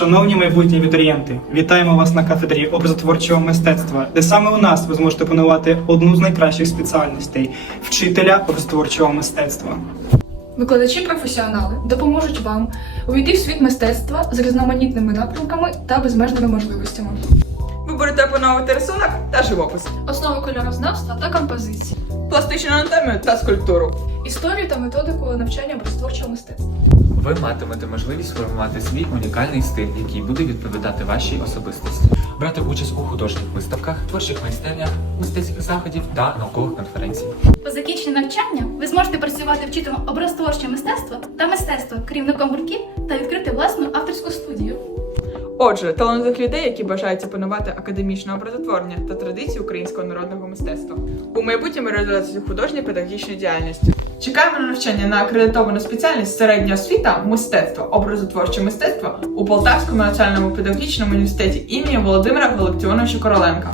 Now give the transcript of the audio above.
Шановні майбутні абітурієнти, вітаємо вас на кафедрі образотворчого мистецтва, де саме у нас ви зможете опанувати одну з найкращих спеціальностей вчителя образотворчого мистецтва. Викладачі-професіонали допоможуть вам увійти в світ мистецтва з різноманітними напрямками та безмежними можливостями. Ви будете опановувати рисунок та живопис, Основи кольорознавства та композиції, пластичну анатомію та скульптуру. історію та методику навчання образотворчого мистецтва. Ви матимете можливість формувати свій унікальний стиль, який буде відповідати вашій особистості, брати участь у художніх виставках, творчих майстернях, мистецьких заходів та наукових конференцій. По закінченню навчання ви зможете працювати вчителем образотворчого мистецтва та мистецтва, керівником гуртків та відкрити власну авторську студію. Отже, талановитих людей, які бажають опанувати академічне образотворення та традиції українського народного мистецтва. У майбутньому реалізацію художньої педагогічної діяльності. Чекаємо на навчання на акредитовану спеціальність середня освіта, мистецтво, образотворче мистецтво у Полтавському національному педагогічному університеті імені Володимира Галактіоновича Короленка.